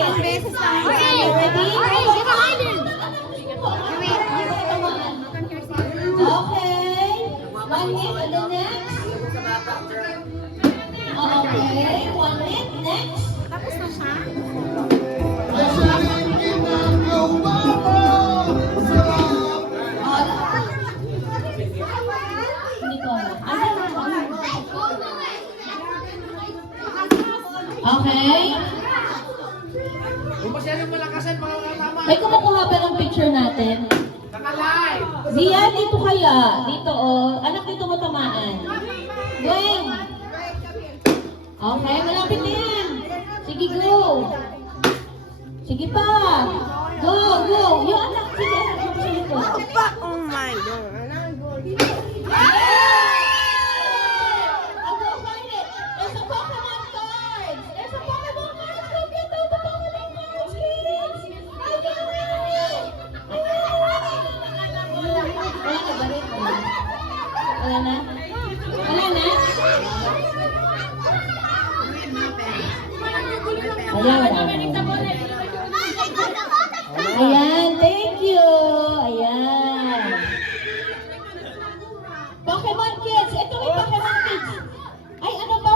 Isang beses lang. Okay, Ready? Okay. 1 minute and the next. Okay, 1 minute. Next. Tapos na siya? Hindi ko alam. Okay. Kung masyadong malakasan, mga tama. May kumukuha pa ng picture natin. Naka-live! Zian, dito kaya. Dito, oh. Anak, dito mo tamaan. Gwen. Okay, malapit na yan. Sige, go. Sige pa. Go, go. Yung anak, sige, anak. Sige po. Oh my God. I'll go find it. There's a Pokemon cards. There's a Pokemon cards. Go get the Pokemon cards, kids. I can read it. Wala na ba rin? Wala na? Wala na? Wala, wala na.